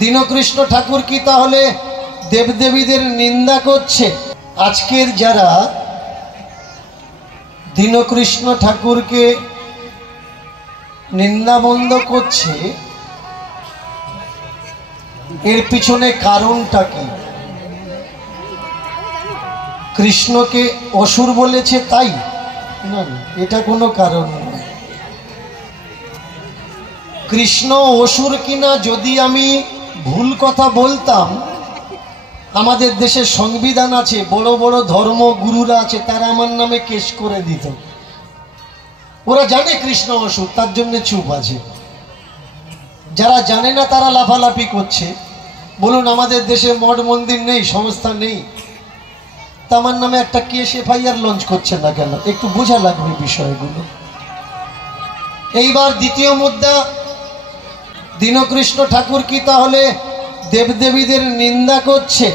দীনকৃষ্ণ ঠাকুর কি তাহলে দেবদেবীদের নিন্দা করছে? আজকের যারা দীনকৃষ্ণ ঠাকুরকে নিন্দাবন্ধ করছে এর পিছনে কারণটা কি? কৃষ্ণকে অসুর বলেছে তাই? না, এটা কোনো কারণ নয়। কৃষ্ণ অসুর কিনা যদি আমি ভুল কথা বলতাম, আমাদের দেশে সংবিধান আছে, বড় বড় ধর্মগুরুরা আছে, তারা আমার নামে কেস করে দিত। ওরা জানে কৃষ্ণ অসুর, তার জন্য চুপ আছে। যারা জানে না তারা লাফালাফি করছে। বলুন, আমাদের দেশে মঠ মন্দির নেই, সংস্থা নেই, তা আমার নামে একটা কেস এফআইআর লঞ্চ করছে না কেন? একটু বোঝা লাগবে বিষয়গুলো। এইবার দ্বিতীয় মুদ্রা, দীনকৃষ্ণ ঠাকুর কি তাহলে দেবদেবীদের নিন্দা করছে?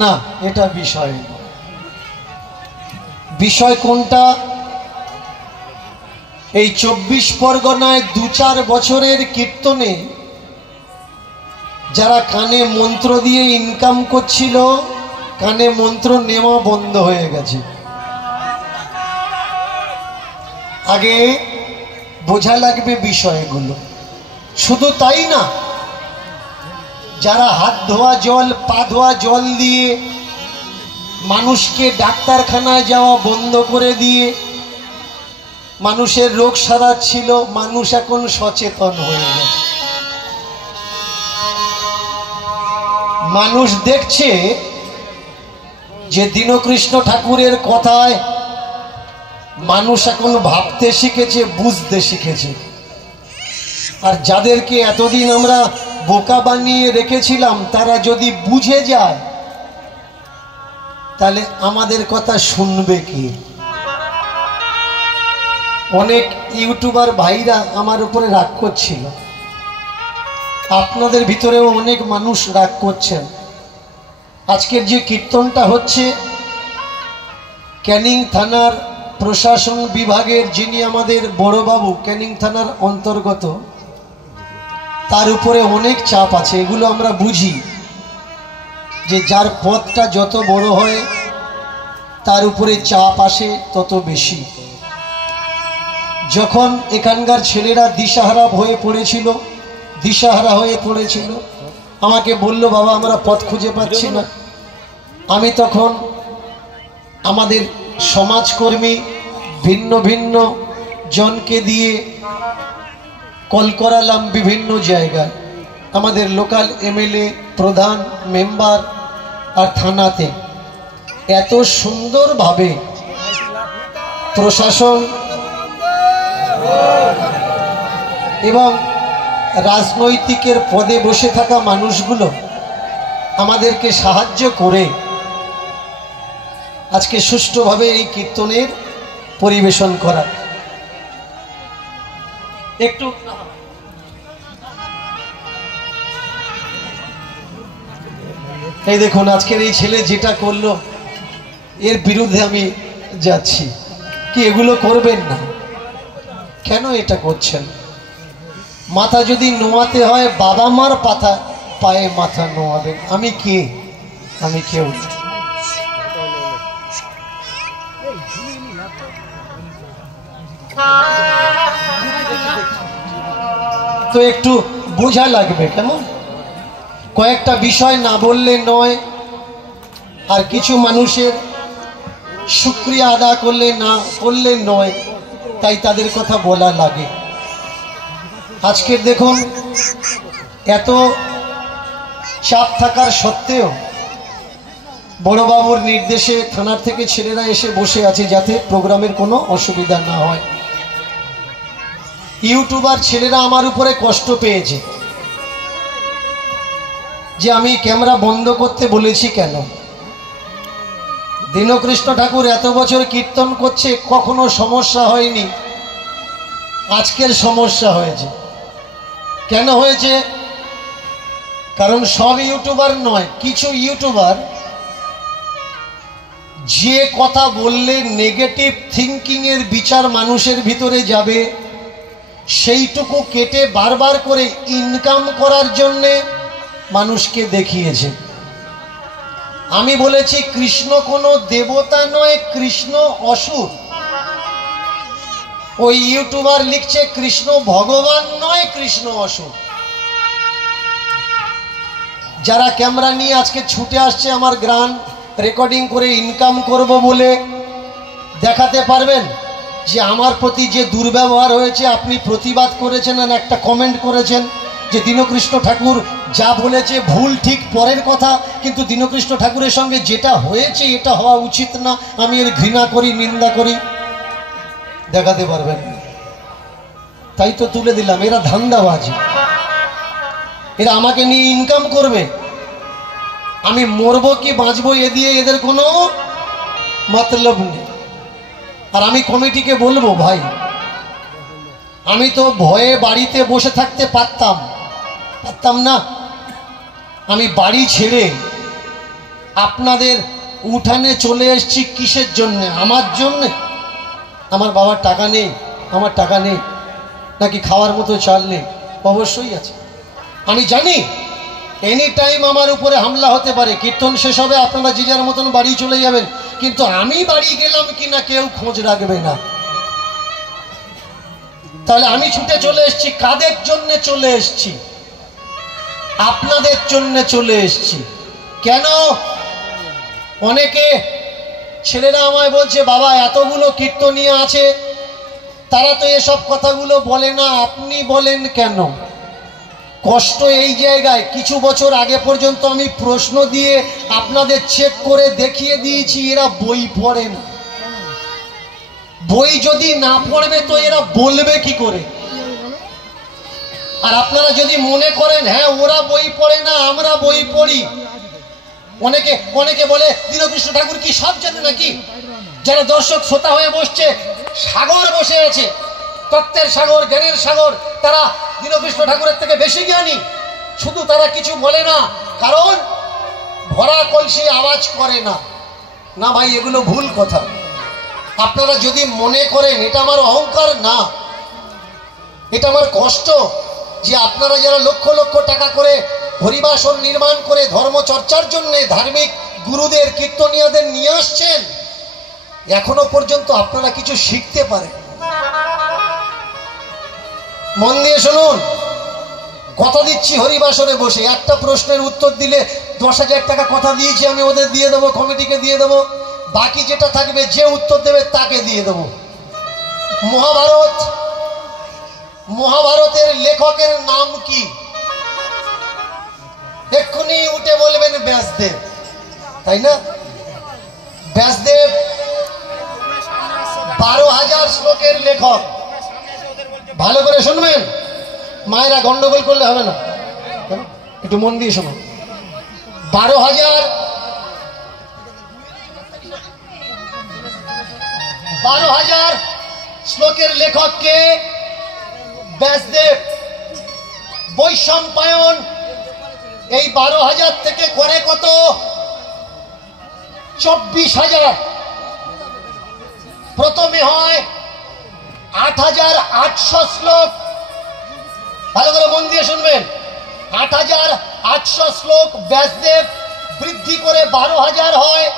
না, এটা বিষয় না। বিষয় কোনটা? এই 24 পরগনায় 2-4 বছরের কীর্তনে যারা কানে মন্ত্র দিয়ে ইনকাম করছিল, কানে মন্ত্র নেওয়া বন্ধ হয়ে গেছে। আগে বোঝা লাগবে বিষয়গুলো। শুধু তাই না, যারা হাত ধোয়া জল, পা ধোয়া জল দিয়ে মানুষকে ডাক্তারখানায় যাওয়া বন্ধ করে দিয়ে মানুষের রোগ সারাচ্ছিল, মানুষ এখন সচেতন হয়ে গেছে। মানুষ দেখছে যে দীনকৃষ্ণ ঠাকুরের কথায় মানুষ এখন ভাবতে শিখেছে, বুঝতে শিখেছে। আর যাদেরকে এতদিন আমরা বোকা বানিয়ে রেখেছিলাম, তারা যদি বুঝে যায় তাহলে আমাদের কথা শুনবে কি? অনেক ইউটিউবার ভাইরা আমার উপরে রাগ করছিল, আপনাদের ভিতরেও অনেক মানুষ রাগ করছেন। আজকের যে কীর্তনটা হচ্ছে, ক্যানিং থানার প্রশাসন বিভাগের যিনি আমাদের বড়বাবু, ক্যানিং থানার অন্তর্গত, তার উপরে অনেক চাপ আছে। এগুলো আমরা বুঝি যে যার পদটা যত বড় হয় তার উপরে চাপ আসে তত বেশি। যখন এখানকার ছেলেরা দিশাহারা হয়ে পড়েছিল, আমাকে বলল, বাবা আমরা পথ খুঁজে পাচ্ছি না। আমি তখন আমাদের সমাজকর্মী ভিন্ন ভিন্ন জনকে দিয়ে কল করালাম বিভিন্ন জায়গায়, আমাদের লোকাল এমএলএ, প্রধান, মেম্বার আর থানাতে। এত সুন্দরভাবে প্রশাসন এবং রাজনৈতিকের পদে বসে থাকা মানুষগুলো আমাদেরকে সাহায্য করে আজকে সুষ্ঠুভাবে এই কীর্তনের পরিবেশন করা। একটু এই দেখুন, আজকের এই ছেলে যেটা করলো এর বিরুদ্ধে আমি যাচ্ছি। কি এগুলো করবেন না? কেন এটা করছেন? মাথা যদি নোয়াতে হয়, বাবা মার পায়ে মাথা নোয়াবেন। আমি কে? আমি কেউ। তো একটু বোঝা লাগবে, কেমন? কয়েকটা বিষয় না বললে নয়, আর কিছু মানুষের শুকরিয়া আদা করলে নয়, তাই তাদের কথা বলা লাগে। আজকের দেখুন, এত চাপ থাকার সত্ত্বেও বড়বাবুর নির্দেশে থানার থেকে ছেলেরা এসে বসে আছে যাতে প্রোগ্রামের কোনো অসুবিধা না হয়। ইউটিউবার ছেলেরা আমার উপরে কষ্ট পেয়েছে যে আমি ক্যামেরা বন্ধ করতে বলেছি কেন। দীনকৃষ্ণ ঠাকুর এত বছর কীর্তন করছে, কখনো সমস্যা হয়নি, আজকের সমস্যা হয়েছে। কেন হয়েছে? কারণ সব ইউটিউবার নয়, কিছু ইউটিউবার যে কথা বললে নেগেটিভ থিঙ্কিং এর বিচার মানুষের ভিতরে যাবে, সেইটুকু কেটে বারবার করে ইনকাম করার জন্যে মানুষকে দেখিয়েছে। আমি বলেছি কৃষ্ণ কোনো দেবতা নয়, কৃষ্ণ অসুর। ওই ইউটিউবার লিখছে কৃষ্ণ ভগবান নয়, কৃষ্ণ অসুর। যারা ক্যামেরা নিয়ে আজকে ছুটে আসছে আমার গান রেকর্ডিং করে ইনকাম করব বলে, দেখাতে পারবেন যে আমার প্রতি যে দুর্ব্যবহার হয়েছে আপনি প্রতিবাদ করেছেন আর একটা কমেন্ট করেছেন যে দীনকৃষ্ণ ঠাকুর যা বলেছে ভুল ঠিক পরের কথা, কিন্তু দীনকৃষ্ণ ঠাকুরের সঙ্গে যেটা হয়েছে এটা হওয়া উচিত না, আমি এর ঘৃণা করি, নিন্দা করি। দেখাতে পারবেন? তাই তো তুলে দিলাম। এরা ধান্দাবাজি, এরা আমাকে নিয়ে ইনকাম করবে। আমি মরবো কি বাঁচবো এ দিয়ে এদের কোনো মতলব নেই। আর আমি কমিটিকে বলবো, ভাই আমি তো ভয়ে বাড়িতে বসে থাকতে পারতাম না। আমি বাড়ি ছেড়ে আপনাদের উঠানে চলে এসেছি কিসের জন্যে? আমার জন্যে। আমার বাবার টাকা নেই, আমার টাকা নেই নাকি খাওয়ার মতো চাল নেই? অবশ্যই আছে। আমি জানি এনি টাইম আমার উপরে হামলা হতে পারে। কীর্তন শেষ হবে, আপনারা যে যার মতন বাড়ি চলে যাবেন, কিন্তু আমি বাড়ি গেলাম কিনা কেউ খোঁজ রাখবে না। তাহলে আমি ছুটে চলে এসেছি কাদের জন্য চলে এসেছি? আপনাদের জন্য চলে এসেছি। কেন? অনেকে ছেলেরা আমায় বলছে, বাবা এতগুলো কীর্তনীয় আছে, তারা তো এসব কথাগুলো বলে না, আপনি বলেন কেন? কষ্ট এই জায়গায়, কিছু বছর আগে পর্যন্ত আমি প্রশ্ন দিয়ে আপনাদের চেক করে দেখিয়ে দিয়েছি এরা বই পড়ে না। বই যদি না পড়বে তো এরা বলবে কি করে? আর আপনারা যদি মনে করেন হ্যাঁ ওরা বই পড়ে না আমরা বই পড়ি, অনেকে বলে দীনকৃষ্ণ ঠাকুর কি সব জানে নাকি? যারা দর্শক শ্রোতা হয়ে বসছে, সাগর বসে আছে, তত্ত্বের সাগর, জ্ঞানের সাগর, তারা দীনকৃষ্ণ ঠাকুরের থেকে বেশি জ্ঞানী। শুধু তারা কিছু বলে না, কারণ ভরা কলসি আওয়াজ করে না। না ভাই, এগুলো ভুল কথা। আপনারা যদি মনে করেন এটা আমার অহংকার না, এটা আমার কষ্ট যে আপনারা যারা লক্ষ লক্ষ টাকা করে হরিবাসন নির্মাণ করে ধর্ম চর্চার জন্য ধার্মিক গুরুদের কীর্তনীয়দের নিয়ে আসছেন, এখনো পর্যন্ত আপনারা কিছু শিখতে পারেন। মন দিয়ে শুনুন, কথা দিচ্ছি হরিবাসনে বসে একটা প্রশ্নের উত্তর দিলে 10,000 টাকা কথা দিয়েছি আমি, ওদের দিয়ে দেবো, কমিটিকে দিয়ে দেবো, বাকি যেটা থাকবে যে উত্তর দেবে তাকে দিয়ে দেবো। মহাভারতের লেখকের নাম কি? এক্ষুনি উঠে বলবেন ব্যাসদেব, তাই না? ব্যাসদেব 12,000 শ্লোকের লেখক। ভালো করে শুনবেন, মায়েরা গন্ডগোল করলে হবে না, একটু মন দিয়ে শুনুন। 12,000 শ্লোকের লেখককে ব্যাসদেব। বৈশম্পায়ন এই 12,000 থেকে করে কত? 24,000। প্রথমে হয় 8,800 শ্লোক। ভালো করে মন দিয়ে শুনবেন, 8,800 শ্লোক ব্যাসদেব বৃদ্ধি করে 12,000 হয়।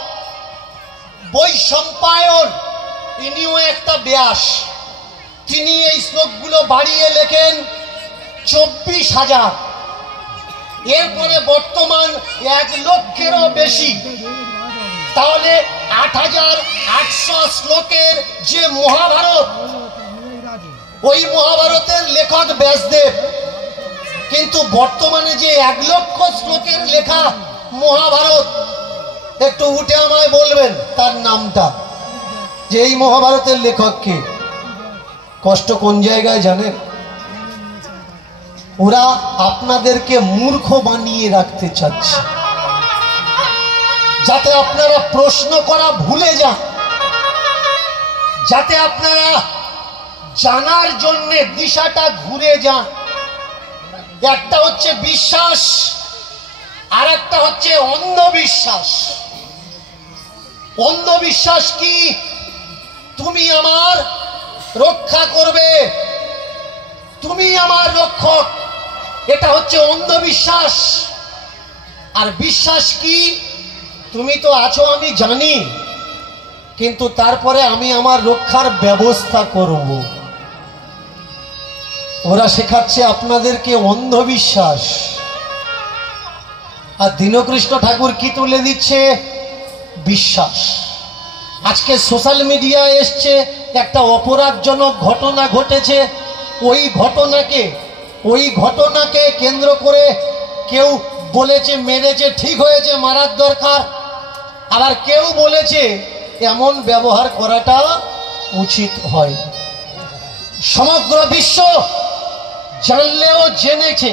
বৈশম্পায়ন ইনিও একটা ব্যাস, তিনি এই শ্লোকগুলো বাড়িয়ে লেখেন 24,000। এরপরে বর্তমান 1 লক্ষেরও বেশি। তাহলে 8,800 শ্লোকের যে মহাভারত, ওই মহাভারতের লেখক ব্যাসদেব, কিন্তু বর্তমানে যে 1 লক্ষ শ্লোকের লেখা মহাভারত, একটু উঠে আমায় বলবেন তার নামটা, যে এই মহাভারতের লেখক কে? কষ্ট কোন জায়গায় জানেন? ওরা আপনাদেরকে মূর্খ বানিয়ে রাখতে চাচ্ছে, যাতে আপনারা প্রশ্ন করা ভুলে যান, যাতে আপনারা জানার জন্য দিশাটা ঘুরে যান। একটা হচ্ছে বিশ্বাস, আর একটা হচ্ছে অন্ধবিশ্বাস। অন্ধবিশ্বাস কি? তুমি আমার রক্ষা করবে, তুমি আমার রক্ষক, এটা হচ্ছে অন্ধবিশ্বাস। আর বিশ্বাস কি? তুমি তো আছো আমি জানি, কিন্তু তারপরে আমি আমার রক্ষার ব্যবস্থা করব। ওরা শেখাচ্ছে আপনাদেরকে অন্ধবিশ্বাস। আর দীনকৃষ্ণ ঠাকুর কি তুলে দিচ্ছে? বিশ্বাস। আজকে সোশ্যাল মিডিয়ায় এসছে একটা অপরাধজনক ঘটনা ঘটেছে, ওই ঘটনাকে কেন্দ্র করে কেউ বলেছে মেরেছে, ঠিক হয়েছে, মারার দরকার। আবার কেউ বলেছে এমন ব্যবহার করাটা উচিত হয়। সমগ্র বিশ্ব জানলেও জেনেছে